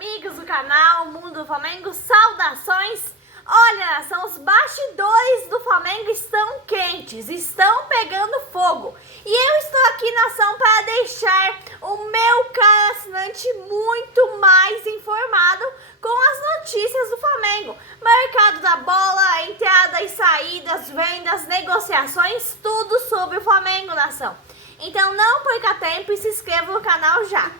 amigos do canal Mundo do Flamengo, saudações! Olha, nação, os bastidores do Flamengo estão quentes, estão pegando fogo. E eu estou aqui, nação, para deixar o meu cara assinante muito mais informado com as notícias do Flamengo. Mercado da bola, entradas, saídas, vendas, negociações, tudo sobre o Flamengo, nação. Então não perca tempo e se inscreva no canal já.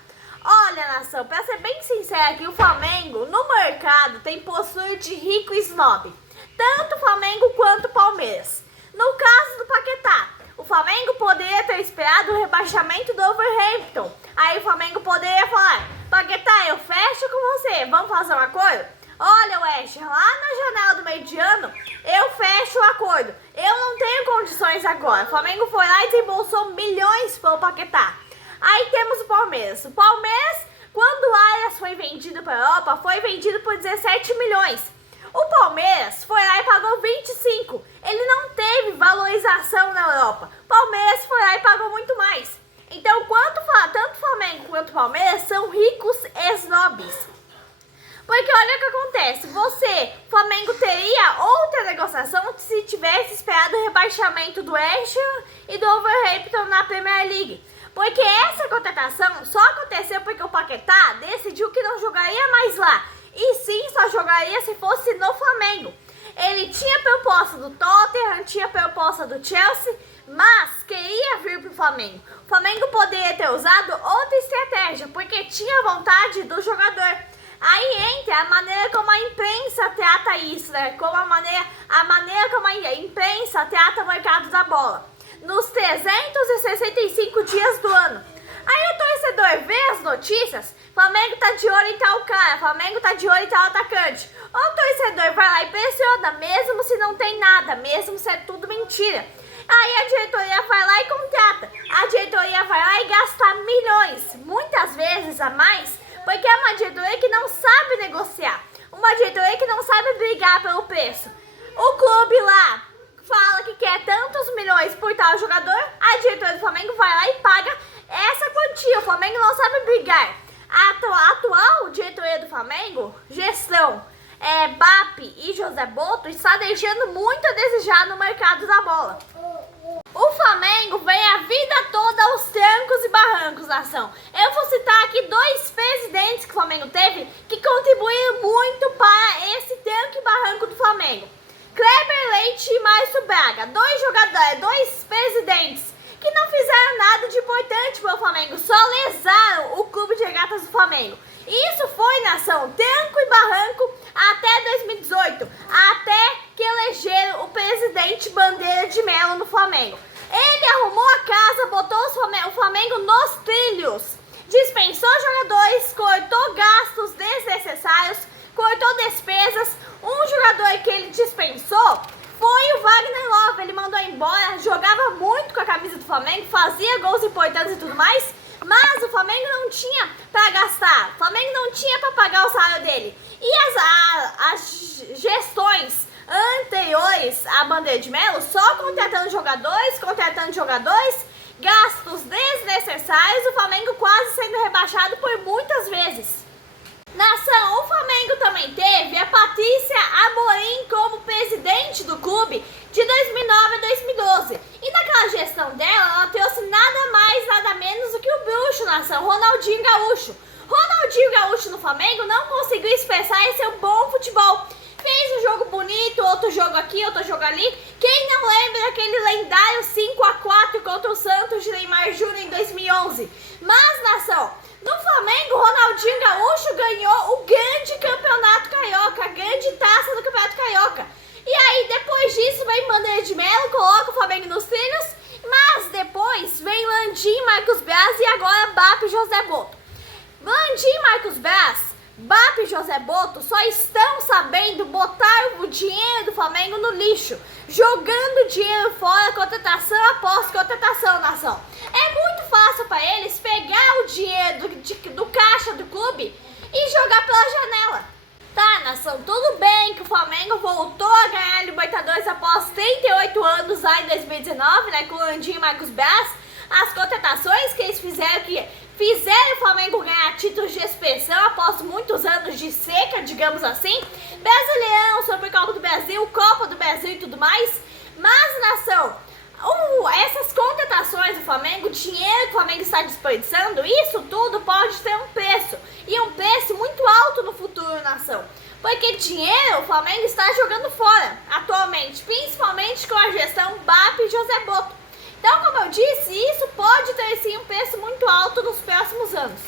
Olha, nação, pra ser bem sincera aqui, o Flamengo no mercado tem postura de rico e snob. Tanto o Flamengo quanto o Palmeiras. No caso do Paquetá, o Flamengo poderia ter esperado o rebaixamento do Wolverhampton. Aí o Flamengo poderia falar: Paquetá, eu fecho com você, vamos fazer um acordo? Olha, West, lá na janela do meio de ano, eu fecho o acordo. Eu não tenho condições agora. O Flamengo foi lá e desembolsou milhões pelo Paquetá. Aí temos o Palmeiras. O Palmeiras, quando o Arias foi vendido para a Europa, foi vendido por 17 milhões. O Palmeiras foi lá e pagou 25. Ele não teve valorização na Europa. O Palmeiras foi lá e pagou muito mais. Então, tanto o Flamengo quanto o Palmeiras são ricos snobs. Porque olha o que acontece, o Flamengo teria outra negociação se tivesse esperado o rebaixamento do West Ham e do Wolverhampton na Premier League. Porque essa contratação só aconteceu porque o Paquetá decidiu que não jogaria mais lá. E sim, só jogaria se fosse no Flamengo. Ele tinha proposta do Tottenham, tinha proposta do Chelsea, mas queria vir para o Flamengo. O Flamengo poderia ter usado outra estratégia, porque tinha vontade do jogador. Aí entra a maneira como a imprensa trata isso, né? A maneira como a imprensa trata o mercado da bola. Nos 365 dias do ano. Aí o torcedor vê as notícias, Flamengo tá de olho em tal cara, Flamengo tá de olho em tal atacante. O torcedor vai lá e pressiona, mesmo se não tem nada, mesmo se é tudo mentira. Aí a diretoria vai lá e contrata. A diretoria vai lá e gasta milhões, muitas vezes a mais, porque é uma diretoria que não sabe negociar. Uma diretoria que não sabe brigar pelo preço. O clube lá fala que quer tantos milhões por tal jogador, a diretoria do Flamengo vai lá e paga essa quantia. O Flamengo não sabe brigar. A atual diretoria do Flamengo, gestão BAP e José Boto, está deixando muito a desejar no mercado da bola. O Flamengo vem a vida toda aos trancos e barrancos, nação. Eu vou citar aqui dois presidentes que o Flamengo teve que contribuíram muito para esse tranco e barranco do Flamengo. Kleber Leite e Márcio Braga, dois presidentes que não fizeram nada de importante para o Flamengo, só lesaram o clube de regatas do Flamengo. Isso foi, nação, tranco e barranco até 2018, até que elegeram o presidente Bandeira de Melo no Flamengo. Ele arrumou a casa, botou o Flamengo nos trilhos, dispensou jogadores, cortou gastos desnecessários, cortou despesas. Um jogador que ele dispensou foi o Wagner Love. Ele mandou embora, jogava muito com a camisa do Flamengo, fazia gols importantes e tudo mais, mas o Flamengo não tinha para gastar, o Flamengo não tinha para pagar o salário dele. E as gestões anteriores à Bandeira de Melo, só contratando jogadores, gastos desnecessários, o Flamengo quase sendo rebaixado por muitas vezes. Nação, o Flamengo também teve a Patrícia Amorim como presidente do clube de 2009 a 2012. E naquela gestão dela, ela trouxe nada mais, nada menos do que o bruxo, nação, Ronaldinho Gaúcho. Ronaldinho Gaúcho no Flamengo não conseguiu expressar esse seu bom futebol. Fez um jogo bonito, outro jogo aqui, outro jogo ali. Quem não lembra daquele lendário 5-4 contra o Santos de Neymar Júnior em 2011? Mas, nação, no Flamengo, Ronaldinho Gaúcho ganhou o grande campeonato carioca, a grande taça do campeonato carioca. E aí, depois disso, vem Bandeira de Melo, coloca o Flamengo nos trilhos, mas depois vem Landim, Marcos Braz e agora BAP e José Boto. Landim, Marcos Braz, BAP e José Boto só estão sabendo botar o dinheiro do Flamengo no lixo, jogando dinheiro fora, contratação após contratação, nação. É muito fácil para eles pegar o dinheiro do caixa do clube e jogar pela janela. Tá, nação, tudo bem que o Flamengo voltou a ganhar a Libertadores após 38 anos lá em 2019, né, com o Landim e Marcos Braz. As contratações que eles fizeram, que fizeram o Flamengo ganhar títulos de expressão após muitos anos de seca, digamos assim. Brasileirão, Supercopa do Brasil, Copa do Brasil e tudo mais. Mas, nação, essas contratações do Flamengo, o dinheiro que o Flamengo está desperdiçando, isso tudo pode ter um preço. E um preço muito alto no futuro, nação. Porque dinheiro o Flamengo está jogando fora atualmente, principalmente com a gestão BAP e José Boto. Então, como eu disse, isso pode ter sim um preço muito alto nos próximos anos.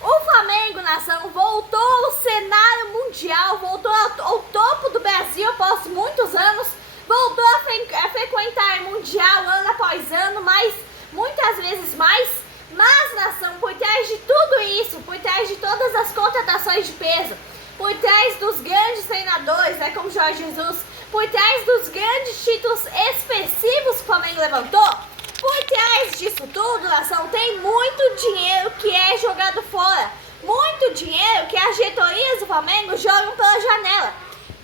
O Flamengo, nação, voltou ao cenário mundial, voltou ao topo do Brasil após muitos anos, voltou a frequentar mundial ano após ano, mas muitas vezes mais. Mas, nação, por trás de tudo isso, por trás de todas as contratações de peso, por trás dos grandes treinadores, como Jorge Jesus, por trás dos grandes títulos expressivos que o Flamengo levantou, por trás disso tudo, nação, tem muito dinheiro que é jogado fora. Muito dinheiro que as diretorias do Flamengo jogam pela janela.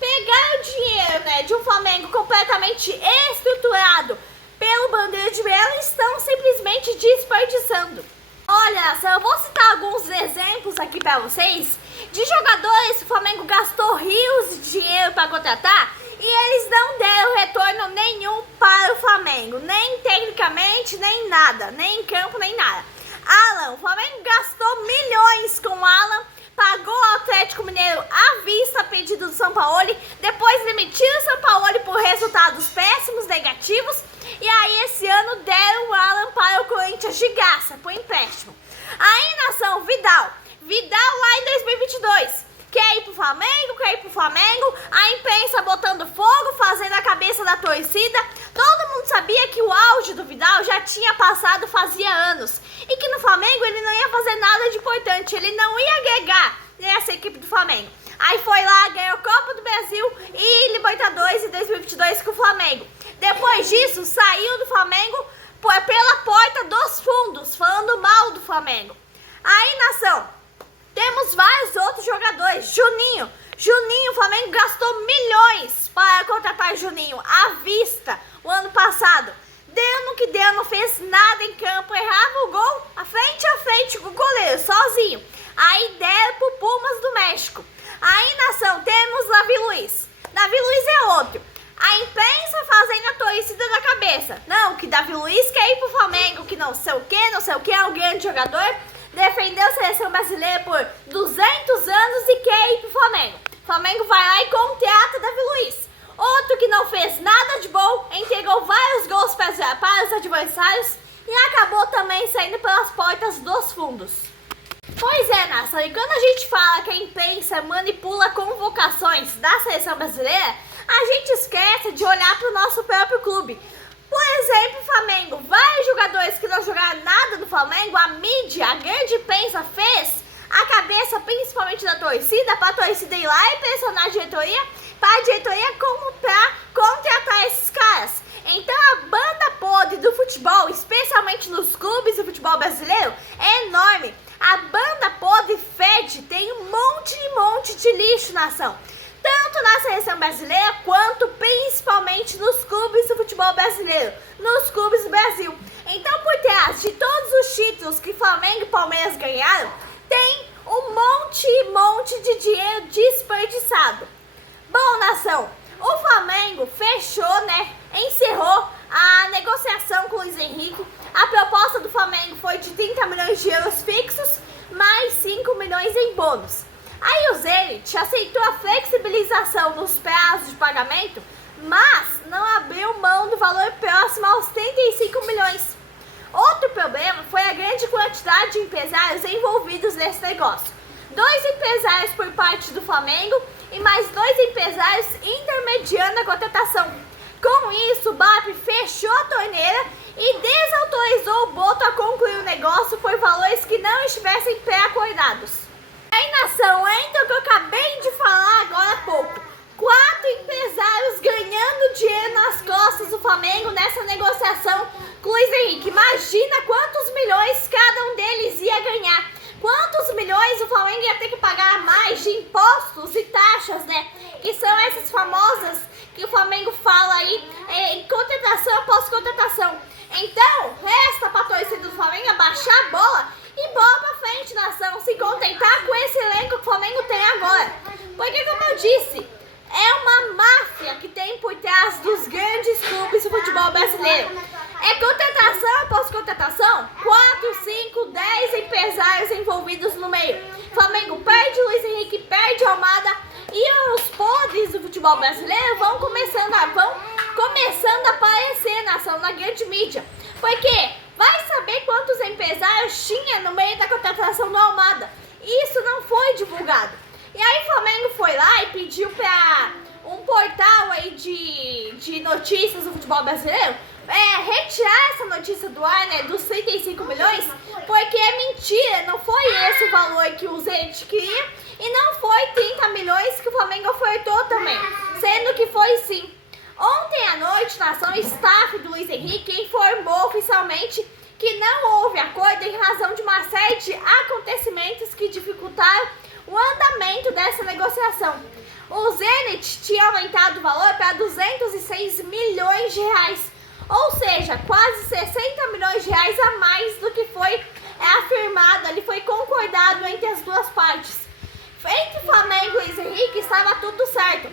Pegar o dinheiro, de um Flamengo completamente estruturado pelo Bandeira de Melo e estão simplesmente desperdiçando. Olha, nação, eu vou citar alguns exemplos aqui pra vocês de jogadores que o Flamengo gastou rios de dinheiro para contratar e eles não deram retorno nenhum para o Flamengo, nem tecnicamente, nem nada, nem em campo, nem nada. Alan, o Flamengo gastou milhões com o Alan, pagou o Atlético Mineiro à vista a pedido do Sampaoli, depois demitiram o Sampaoli por resultados péssimos, negativos, e aí esse ano deram o Alan para o Corinthians de graça, por empréstimo. Aí, nação, Vidal lá em 2022, quer ir pro Flamengo, a imprensa botando fogo, fazendo a cabeça da torcida. Todo mundo sabia que o auge do Vidal já tinha passado fazia anos e que no Flamengo ele não ia fazer nada de importante, ele não ia agregar nessa equipe do Flamengo. Aí foi lá, ganhou Copa do Brasil e Libertadores em 2022 com o Flamengo. Depois disso, saiu do Flamengo pela porta dos fundos, falando mal do Flamengo. Aí, nação, temos vários outros jogadores. Juninho, o Flamengo gastou milhões para contratar Juninho à vista o ano passado. Deu no que deu, não fez nada em campo, errava o gol a frente com o goleiro, sozinho. Aí deram pro Pumas do México. Aí, nação, temos Davi Luiz. Davi Luiz é outro. A imprensa fazendo a torcida da cabeça. Não, que Davi Luiz quer ir pro Flamengo, que não sei o que, é um grande jogador. Defendeu a seleção brasileira por 200 anos e quer ir pro Flamengo. O Flamengo vai lá e contrata Davi Luiz. Outro que não fez nada de bom, entregou vários gols para os adversários e acabou também saindo pelas portas dos fundos. Pois é, nação, e quando a gente fala que a imprensa manipula convocações da seleção brasileira, a gente esquece de olhar para o nosso próprio clube. Por exemplo, o Flamengo, vários jogadores que não jogaram nada no Flamengo, a mídia, a grande imprensa fez a cabeça principalmente da torcida, para a torcida ir lá e pressionar a diretoria, para a diretoria contratar esses caras. Então a banda podre do futebol, especialmente nos clubes do futebol brasileiro, é enorme. A banda podre fede, tem um monte de lixo na ação. Tanto na seleção brasileira, quanto principalmente nos clubes do futebol brasileiro, nos clubes do Brasil. Então, por trás de todos os títulos que Flamengo e Palmeiras ganharam, tem um monte de dinheiro desperdiçado. Bom, nação, o Flamengo fechou, encerrou a negociação com o Luiz Henrique. A proposta do Flamengo foi de 30 milhões de euros fixos, mais 5 milhões em bônus. Aí o Zenit aceitou a flexibilização nos prazos de pagamento, mas não abriu mão do valor próximo aos 35 milhões. Outro problema foi a grande quantidade de empresários envolvidos nesse negócio. 2 empresários por parte do Flamengo e mais 2 empresários intermediando a contratação. Com isso, o BAP fechou a torneira e desautorizou o Boto a concluir o negócio por valores que não estivessem pré-acordados. Aí, nação, entra o que eu acabei de falar agora há pouco. 4 empresários ganhando dinheiro nas costas do Flamengo nessa negociação com o Luiz Henrique. Imagina quantos milhões cada um deles ia ganhar. Quantos milhões o Flamengo ia ter que pagar mais de impostos e taxas, Que são essas famosas que o Flamengo fala aí em contratação após contratação. Então, resta para a torcida do Flamengo abaixar a bola E bola pra frente, nação, se contentar com esse elenco que o Flamengo tem agora. Porque, como eu disse, é uma máfia que tem por trás dos grandes clubes do futebol brasileiro. É contratação após contratação, 4, 5, 10 empresários envolvidos no meio. Flamengo perde Luiz Henrique, perde Almada e os podres do futebol brasileiro vão começando a aparecer, nação, na grande mídia. Porque vai saber quantos empresários tinha no meio da contratação do Almada. Isso não foi divulgado. E aí o Flamengo foi lá e pediu para um portal aí de notícias do futebol brasileiro retirar essa notícia do ar, né, dos 35 milhões, porque é mentira, não foi esse o valor que o Zenit queria e não foi 30 milhões que o Flamengo ofertou também, sendo que foi sim. Ontem à noite, nação, o staff do Luiz Henrique informou oficialmente que não houve acordo em razão de uma série de acontecimentos que dificultaram o andamento dessa negociação. O Zenit tinha aumentado o valor para 206 milhões de reais, ou seja, quase 60 milhões de reais a mais do que foi afirmado, ali foi concordado entre as duas partes. Entre Flamengo e Luiz Henrique estava tudo certo,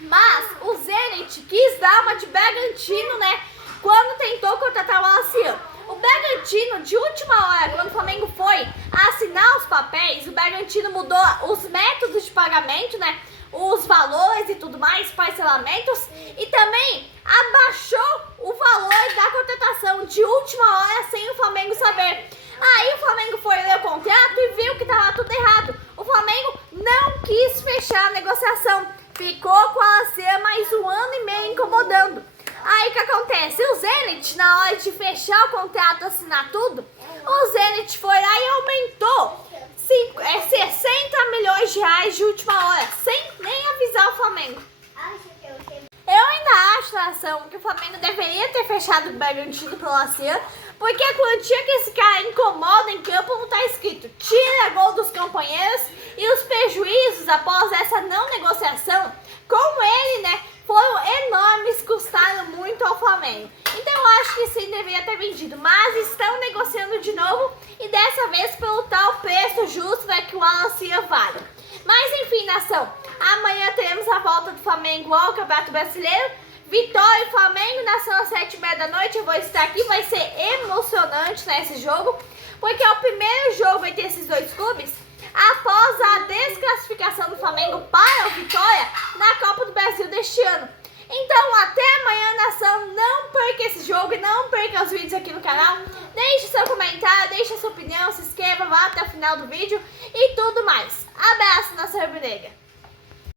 mas o Zenit quis dar uma de Bragantino, né, quando tentou contratar o Wallace. O Bragantino, de última hora, quando o Flamengo foi assinar os papéis, o Bragantino mudou os métodos de pagamento, né, os valores e tudo mais, parcelamentos, e também abaixou o valor da contratação de última hora sem o Flamengo saber. Aí o Flamengo foi ler o contrato e viu que estava tudo errado. O Flamengo não quis fechar a negociação, ficou com a Alacer mais 1 ano e meio incomodando. Aí o que acontece? O Zenit, na hora de fechar o contrato, assinar tudo, o Zenit foi lá e aumentou 60 milhões de reais de última hora, sem nem avisar o Flamengo. Eu ainda acho, nação, que o Flamengo deveria ter fechado o Bragantino pelo Laciano, porque a quantia que esse cara incomoda em campo não tá escrito. Tira gol dos companheiros e os prejuízos após essa não negociação, como ele, né, foram enormes, custaram muito ao Flamengo. Então eu acho que sim, deveria ter vendido, mas estão negociando de novo e dessa vez pelo tal preço justo, né, que o Wallace vale. Mas enfim, nação, amanhã teremos a volta do Flamengo ao Campeonato Brasileiro. Vitória e Flamengo, nação, às 7h30 da noite. Eu vou estar aqui, vai ser emocionante, né, esse jogo, porque é o primeiro jogo entre esses dois clubes após a desclassificação do Flamengo para o Vitória na Copa do Brasil deste ano. Então, até amanhã, nação. Não perca esse jogo e não perca os vídeos aqui no canal. Deixe seu comentário, deixe sua opinião, se inscreva, vá até o final do vídeo e tudo mais. Abraço, nação rubro-negra.